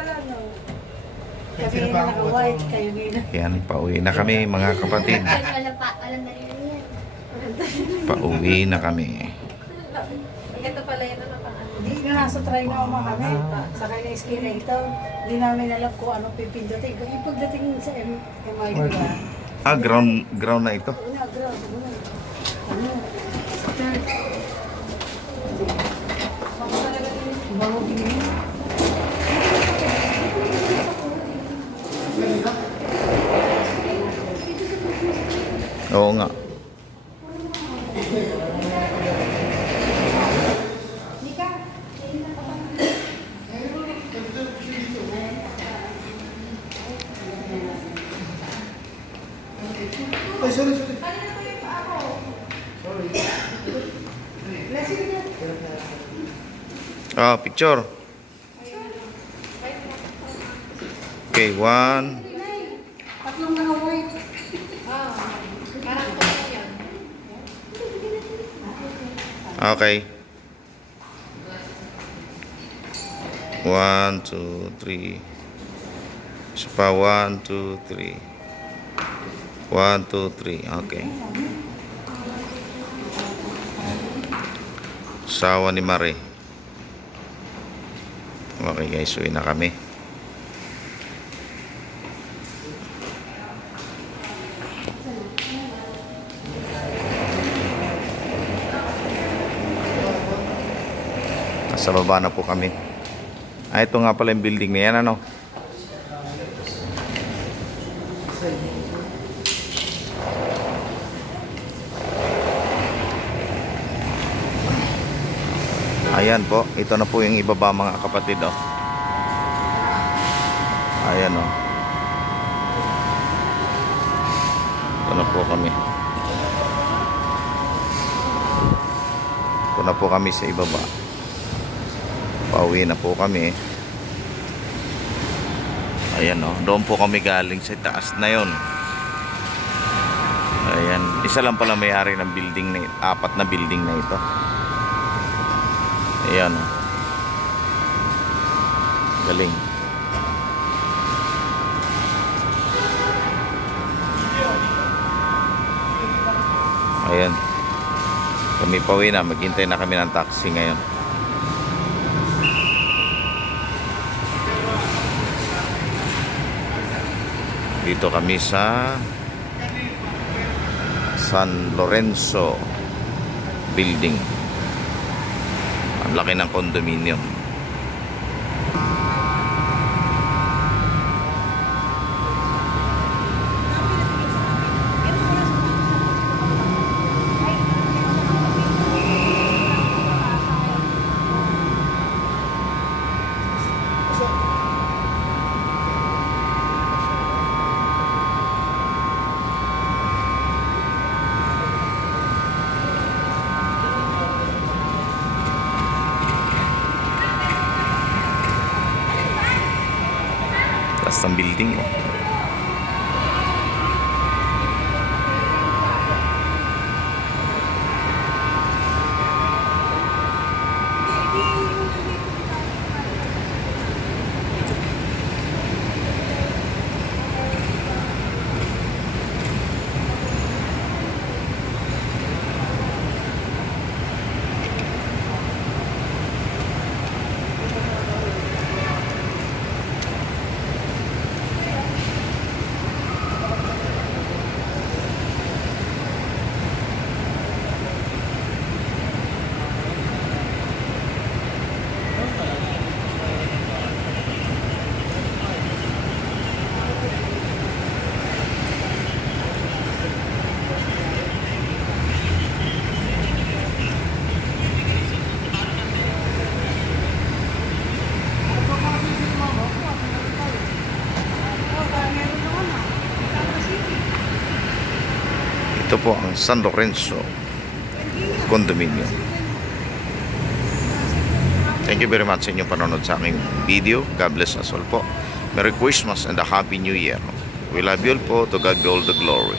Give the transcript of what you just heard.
pala, no? Kami na naka-white, kayo gina. Yan, pauwi na kami mga kapatid. Alam na rin yan. Pauwi na kami. Maganda pala yun na Hindi na nasa try na umang kami. Sakay na eskinita ito. Hindi namin alam kung ano pipindutin. Yung pagdating sa MIB ba? Ground na ito. Una, ground. Ano? Bago binili. Oo nga. Ay, sorry. Ah, picture. Okay, 1. Tatlong naka-white. Parang ito yun. Okay. 1, 2, 3. Isa pa, 1, 2, 3. 1, 2, 3. Okay. Sawa ni Mare. Okay guys, uwi na kami. Nasa baba na po kami. Ah, ito nga pala yung building na yan, ano? Ayan po, ito na po yung ibaba mga kapatid, oh. Ayan, oh. Ito na po kami. Ito na po kami sa ibaba. Pauwi na po kami. Ayan, oh. Doon po kami galing sa taas na yon. Ayan, isa lang pala may-ari ng building na ito. 4 na building na ito. Ayan, oh. Galing. Ayan. Kami pauwi na. Maghintay na kami ng taxi ngayon. Dito kami sa San Lorenzo building. Ang laki ng condominium. Taas ng building, oh. Ito po ang San Lorenzo condominium. Thank you very much sa inyong panonood sa aking video. God bless us all po. Merry Christmas and a Happy New Year. We love you all po. To God be all the glory.